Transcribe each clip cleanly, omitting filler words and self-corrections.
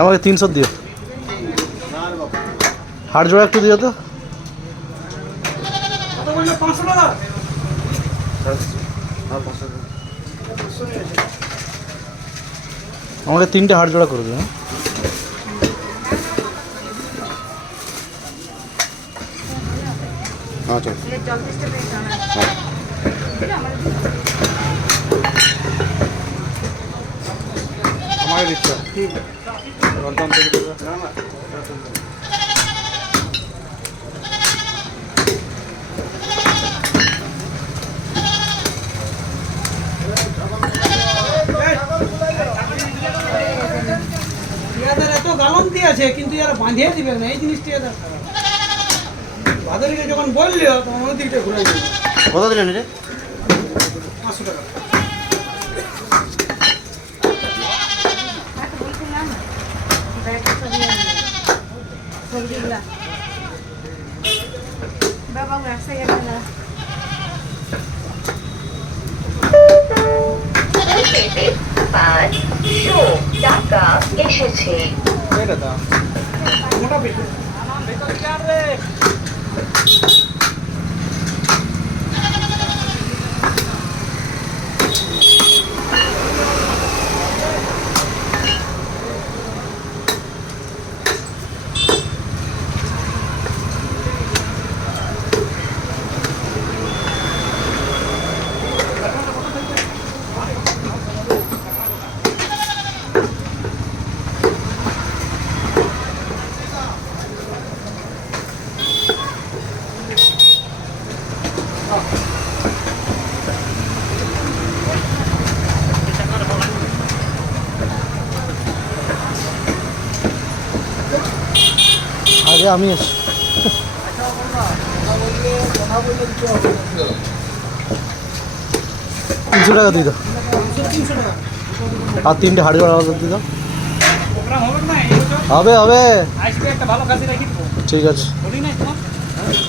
আমাকে 300 দিও। হাড় জোড়া একটু দিও তো। আমাকে 3টে হাড় জোড়া করে দিও। আচ্ছা আমাকে দিচ্ছ এত গালন্তি আছে কিন্তু এরা বাঁধিয়ে দিবে না এই জিনিসটি এদের ভাদরিকে যখন বললিও তখন ওই দিকটা ঘুরে যাবে। কত দিলেন রে? 500 টাকা। টাকা এসেছে। মোটা পেটে আগে আমি এসছি। 300 টাকা দিয়ে দাও। 300 টাকা। আর 3টে হাড় জোড়া দিয়ে দাও। প্রোগ্রাম হবে না এই বছর? হবে হবে, আসবে একটা ভালো কাছে রাখি দেবো। ঠিক আছে। বলি নাই তোমার?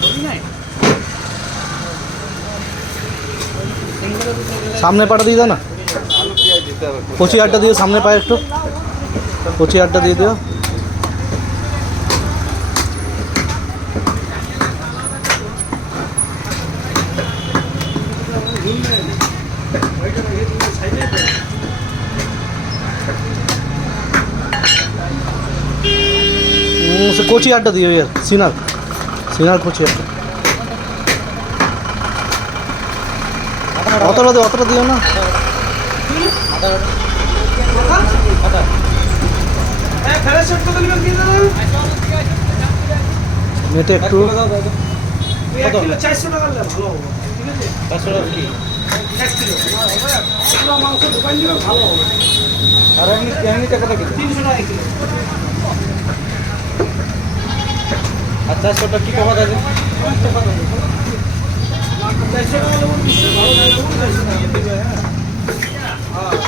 বলি নাই? সামনে পাটা দিয়ে দাও না। কচি হাড়টা দিও সামনে পায়ে একটু। কচি হাড়টা দিয়ে দিও। সে কচি হাড়টা দিও ইয়ার সিনার কচি হাড়টা। অতটা দিও না। মেটে একটু 400 টাকা ভালো হবে। ঠিক আছে 400 টাকা কি 1 কিলো পুরো মাংস দোকান দিলে ভালো হবে। আর এমনি টাকাটা কি? 300 টাকা কিলো। আর 400 টাকা কি কমা আছে? 400 টাকা ভালো লাগে। 400 টাকা দিবে হ্যাঁ।